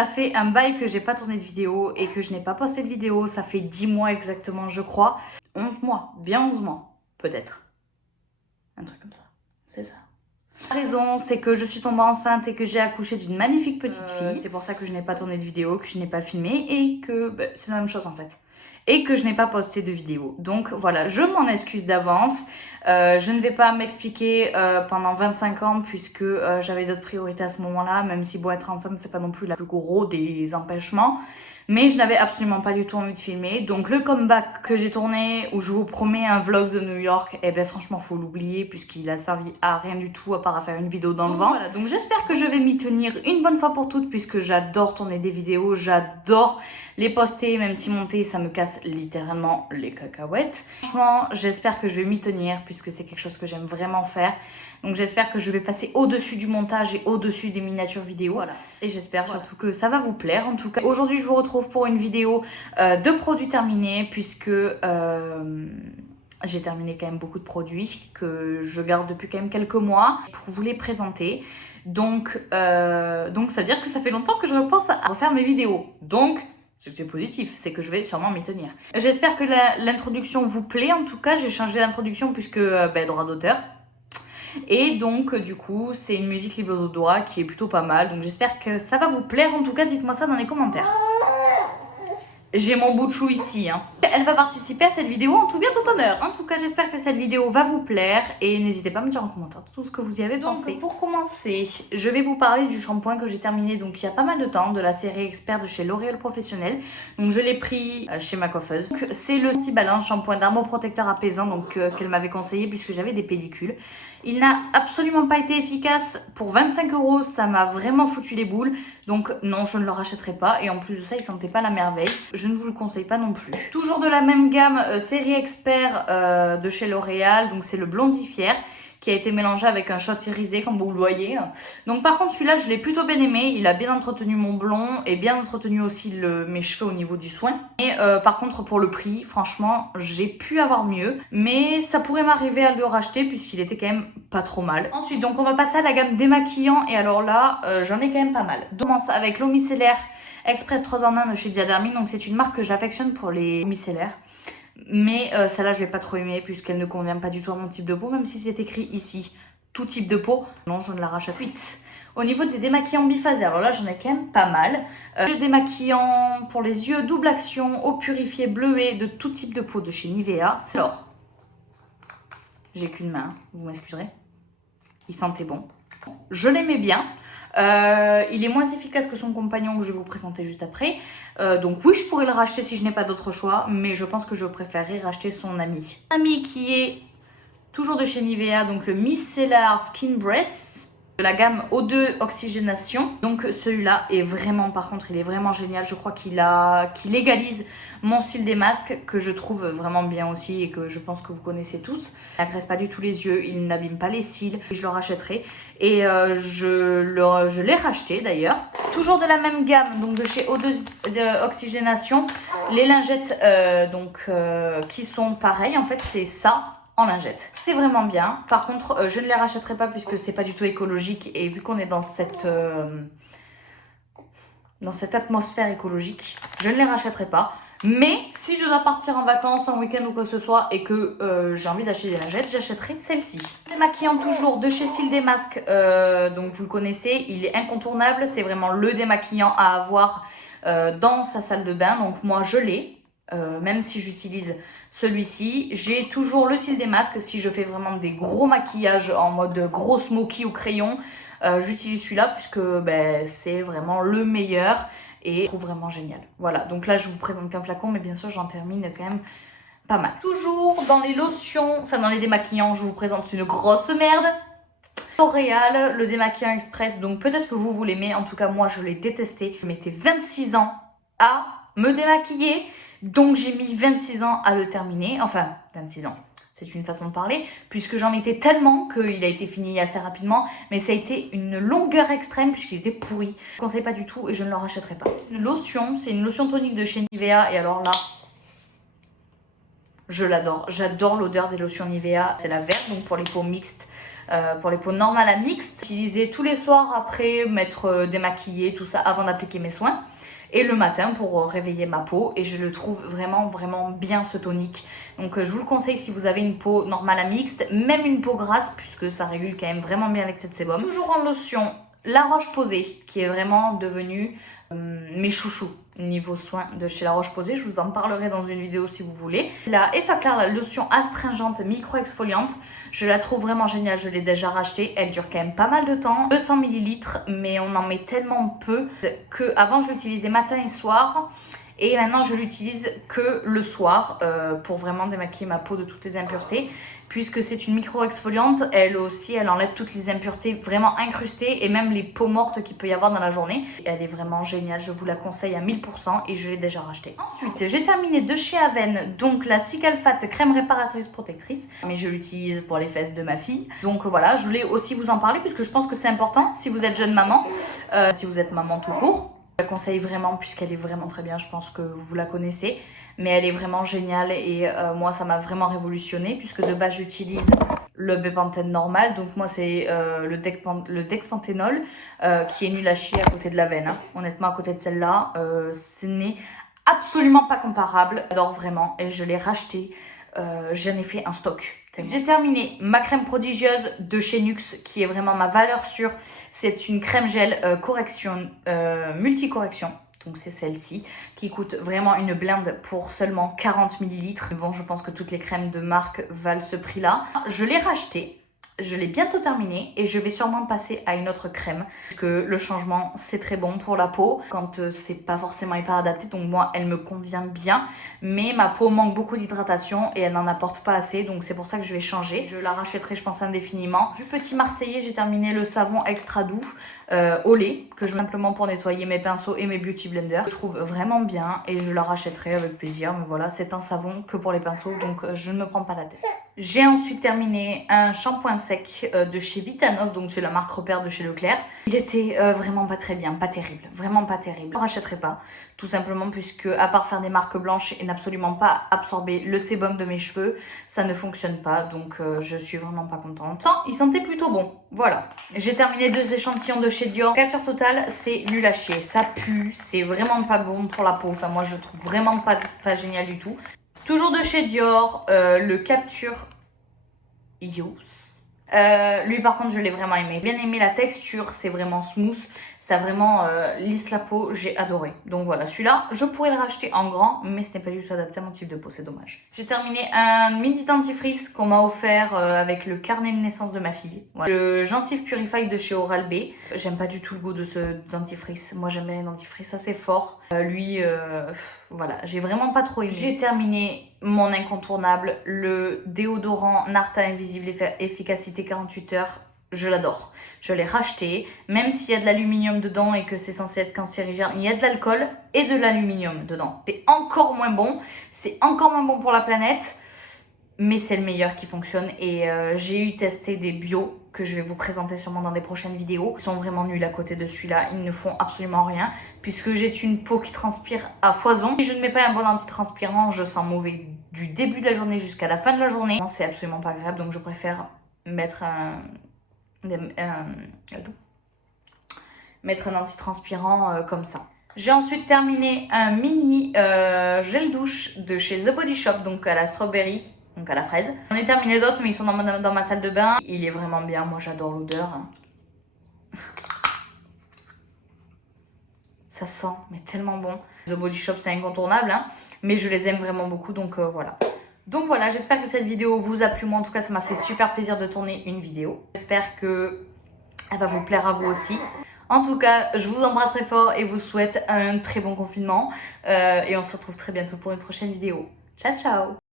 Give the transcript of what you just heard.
Ça fait un bail que j'ai pas tourné de vidéo et que je n'ai pas posté de vidéo. Ça fait 10 mois exactement, je crois. 11 mois, bien 11 mois, peut-être. Un truc comme ça, c'est ça. La raison, c'est que je suis tombée enceinte et que j'ai accouché d'une magnifique petite fille. C'est pour ça que je n'ai pas tourné de vidéo, que je n'ai pas filmé et que c'est la même chose en fait. Et que je n'ai pas posté de vidéo. Donc voilà, je m'en excuse d'avance. Je ne vais pas m'expliquer pendant 25 ans puisque j'avais d'autres priorités à ce moment-là, même si bon, être enceinte, c'est pas non plus la plus gros des empêchements. Mais je n'avais absolument pas du tout envie de filmer. Donc le comeback que j'ai tourné, où je vous promets un vlog de New York, eh ben franchement faut l'oublier puisqu'il a servi à rien du tout à part à faire une vidéo dans le vent. Voilà, donc j'espère que je vais m'y tenir une bonne fois pour toutes puisque j'adore tourner des vidéos, j'adore les poster, même si monter ça me casse littéralement les cacahuètes. Franchement j'espère que je vais m'y tenir puisque c'est quelque chose que j'aime vraiment faire. Donc j'espère que je vais passer au-dessus du montage et au-dessus des miniatures vidéo. Voilà. Et j'espère surtout que ça va vous plaire. En tout cas, aujourd'hui je vous retrouve pour une vidéo de produits terminés puisque j'ai terminé quand même beaucoup de produits que je garde depuis quand même quelques mois pour vous les présenter. Donc ça veut dire que ça fait longtemps que je repense à refaire mes vidéos. Donc c'est positif, c'est que je vais sûrement m'y tenir. J'espère que l'introduction vous plaît. En tout cas, j'ai changé l'introduction puisque droit d'auteur. Et donc du coup c'est une musique libre de doigts qui est plutôt pas mal. Donc j'espère que ça va vous plaire. En tout cas dites-moi ça dans les commentaires. J'ai mon bout de chou ici hein. Elle va participer à cette vidéo en tout bien tout honneur. En tout cas j'espère que cette vidéo va vous plaire. Et n'hésitez pas à me dire en commentaire tout ce que vous y avez pensé. Pour commencer, je vais vous parler du shampoing que j'ai terminé donc il y a pas mal de temps, de la série Expert de chez L'Oréal Professionnel. Donc je l'ai pris chez ma coiffeuse. C'est le Cibalance shampoing dermoprotecteur apaisant donc qu'elle m'avait conseillé puisque j'avais des pellicules. Il n'a absolument pas été efficace. Pour 25 €, ça m'a vraiment foutu les boules. Donc non, je ne le rachèterai pas. Et en plus de ça, il sentait pas la merveille. Je ne vous le conseille pas non plus. Toujours de la même gamme, série Expert de chez L'Oréal. Donc c'est le Blondifière qui a été mélangé avec un shot irisé comme vous le voyez. Donc par contre celui-là je l'ai plutôt bien aimé, il a bien entretenu mon blond et bien entretenu aussi mes cheveux au niveau du soin. Et par contre pour le prix, franchement j'ai pu avoir mieux, mais ça pourrait m'arriver à le racheter puisqu'il était quand même pas trop mal. Ensuite donc on va passer à la gamme démaquillant et alors là j'en ai quand même pas mal. Donc, on commence avec l'eau micellaire Express 3 en 1 de chez Diadermine, donc c'est une marque que j'affectionne pour les micellaires. Mais celle-là, je l'ai pas trop aimée puisqu'elle ne convient pas du tout à mon type de peau, même si c'est écrit ici, tout type de peau. Non, je ne la rachète pas. Au niveau des démaquillants biphasés, alors là, j'en ai quand même pas mal. Des démaquillants pour les yeux, double action, eau purifiée, bleuée, de tout type de peau de chez Nivea. Alors, j'ai qu'une main, vous m'excuserez. Il sentait bon. Je l'aimais bien. Il est moins efficace que son compagnon que je vais vous présenter juste après. Donc oui, je pourrais le racheter si je n'ai pas d'autre choix, mais je pense que je préférerais racheter son ami. Ami qui est toujours de chez Nivea, donc le Micellar Skin Breath de la gamme O2 Oxygénation. Donc celui-là est vraiment, par contre, il est vraiment génial. Je crois qu'il égalise mon style des masques que je trouve vraiment bien aussi et que je pense que vous connaissez tous. Il n'agresse pas du tout les yeux, il n'abîme pas les cils. Je le rachèterai et je l'ai racheté d'ailleurs. Toujours de la même gamme, donc de chez O2 Oxygénation. Les lingettes qui sont pareilles, en fait c'est ça en lingette. C'est vraiment bien. Par contre, je ne les rachèterai pas puisque c'est pas du tout écologique et vu qu'on est dans cette atmosphère écologique, je ne les rachèterai pas. Mais si je dois partir en vacances, en week-end ou quoi que ce soit et que j'ai envie d'acheter des lingettes, j'achèterai celle-ci. Démaquillant toujours de chez Cils des Masques, donc vous le connaissez, il est incontournable. C'est vraiment le démaquillant à avoir dans sa salle de bain. Donc moi je l'ai, même si j'utilise celui-ci. J'ai toujours le Cils des Masques si je fais vraiment des gros maquillages en mode gros smoky ou crayon. J'utilise celui-là puisque c'est vraiment le meilleur. Et je trouve vraiment génial. Voilà, donc là je vous présente qu'un flacon, mais bien sûr j'en termine quand même pas mal. Toujours dans les lotions, enfin dans les démaquillants, je vous présente une grosse merde. L'Oréal, le démaquillant express, donc peut-être que vous l'aimez, en tout cas moi je l'ai détesté. Je mettais 26 ans à me démaquiller, donc j'ai mis 26 ans à le terminer, enfin 26 ans. C'est une façon de parler, puisque j'en mettais tellement qu'il a été fini assez rapidement, mais ça a été une longueur extrême puisqu'il était pourri. Je ne conseille pas du tout et je ne le rachèterai pas. Une lotion, c'est une lotion tonique de chez Nivea et alors là, je l'adore. J'adore l'odeur des lotions Nivea. C'est la verte, donc pour les peaux mixtes. Pour les peaux normales à mixtes, utiliser tous les soirs après m'être démaquillée, tout ça, avant d'appliquer mes soins. Et le matin pour réveiller ma peau. Et je le trouve vraiment bien ce tonique. Donc je vous le conseille si vous avez une peau normale à mixte, même une peau grasse, puisque ça régule quand même vraiment bien l'excès de sébum. Toujours en lotion, La Roche-Posay, qui est vraiment devenue mes chouchous niveau soins de chez La Roche-Posay. Je vous en parlerai dans une vidéo si vous voulez. La Effaclar, la lotion astringente micro-exfoliante. Je la trouve vraiment géniale, je l'ai déjà rachetée. Elle dure quand même pas mal de temps. 200 ml, mais on en met tellement peu que avant je l'utilisais matin et soir. Et maintenant je l'utilise que le soir pour vraiment démaquiller ma peau de toutes les impuretés. Puisque c'est une micro-exfoliante, elle aussi, elle enlève toutes les impuretés vraiment incrustées et même les peaux mortes qu'il peut y avoir dans la journée. Elle est vraiment géniale, je vous la conseille à 1000% et je l'ai déjà rachetée. Ensuite, j'ai terminé de chez Aven, donc la Cicalfate crème réparatrice protectrice. Mais je l'utilise pour les fesses de ma fille. Donc voilà, je voulais aussi vous en parler puisque je pense que c'est important si vous êtes jeune maman, si vous êtes maman tout court. Je la conseille vraiment puisqu'elle est vraiment très bien, je pense que vous la connaissez. Mais elle est vraiment géniale et moi ça m'a vraiment révolutionné puisque de base j'utilise le Bepanthen normal. Donc moi c'est le Dexpanthénol qui est nul à chier à côté de l'Aven. Hein. Honnêtement à côté de celle-là, ce n'est absolument pas comparable. J'adore vraiment et je l'ai racheté. J'en ai fait un stock. J'ai terminé ma crème prodigieuse de chez Nuxe qui est vraiment ma valeur sûre. C'est une crème gel correction, multicorrection. Donc c'est celle-ci qui coûte vraiment une blinde pour seulement 40 ml. Bon, je pense que toutes les crèmes de marque valent ce prix-là. Je l'ai rachetée. Je l'ai bientôt terminée et je vais sûrement passer à une autre crème. Parce que le changement, c'est très bon pour la peau quand c'est pas forcément hyper adapté. Donc moi, elle me convient bien. Mais ma peau manque beaucoup d'hydratation et elle n'en apporte pas assez. Donc c'est pour ça que je vais changer. Je la rachèterai, je pense, indéfiniment. Du Petit Marseillais, j'ai terminé le savon extra doux au lait. Que je mets simplement pour nettoyer mes pinceaux et mes beauty blenders. Je trouve vraiment bien et je la rachèterai avec plaisir. Mais voilà, c'est un savon que pour les pinceaux. Donc je ne me prends pas la tête. J'ai ensuite terminé un shampoing sec de chez Vitanov, donc c'est la marque repère de chez Leclerc. Il était vraiment pas très bien, pas terrible, vraiment pas terrible. Je ne rachèterai pas, tout simplement puisque à part faire des marques blanches et n'absolument pas absorber le sébum de mes cheveux, ça ne fonctionne pas, donc je suis vraiment pas contente. Non, il sentait plutôt bon, voilà. J'ai terminé 2 échantillons de chez Dior. Capture totale, c'est nul à chier, ça pue, c'est vraiment pas bon pour la peau, enfin moi je trouve vraiment pas génial du tout. Toujours de chez Dior, le Capture Youth. Lui par contre je l'ai vraiment aimé. Bien aimé la texture, c'est vraiment smooth. Ça vraiment lisse la peau, j'ai adoré. Donc voilà, celui-là, je pourrais le racheter en grand, mais ce n'est pas du tout adapté à mon type de peau, c'est dommage. J'ai terminé un mini dentifrice qu'on m'a offert avec le carnet de naissance de ma fille. Voilà. Le Gencive Purify de chez Oral-B. J'aime pas du tout le goût de ce dentifrice. Moi j'aime bien les dentifrices assez forts. Voilà, j'ai vraiment pas trop aimé. J'ai terminé mon incontournable, le déodorant Narta Invisible Efficacité 48 heures. Je l'adore. Je l'ai racheté, même s'il y a de l'aluminium dedans et que c'est censé être cancérigène, il y a de l'alcool et de l'aluminium dedans. C'est encore moins bon, c'est encore moins bon pour la planète, mais c'est le meilleur qui fonctionne. Et j'ai eu testé des bio que je vais vous présenter sûrement dans des prochaines vidéos. Ils sont vraiment nuls à côté de celui-là, ils ne font absolument rien, puisque j'ai une peau qui transpire à foison. Si je ne mets pas un bon antitranspirant, je sens mauvais du début de la journée jusqu'à la fin de la journée. C'est absolument pas agréable, donc je préfère mettre mettre un antitranspirant comme ça. J'ai ensuite terminé un mini gel douche de chez The Body Shop, donc à la strawberry, donc à la fraise. J'en ai terminé d'autres, mais ils sont dans ma salle de bain. Il est vraiment bien, moi j'adore l'odeur. Ça sent, mais tellement bon. The Body Shop c'est incontournable, hein, mais je les aime vraiment beaucoup, donc voilà. Donc voilà, j'espère que cette vidéo vous a plu. Moi en tout cas ça m'a fait super plaisir de tourner une vidéo. J'espère que elle va vous plaire à vous aussi. En tout cas, je vous embrasse très fort et vous souhaite un très bon confinement. Et on se retrouve très bientôt pour une prochaine vidéo. Ciao ciao!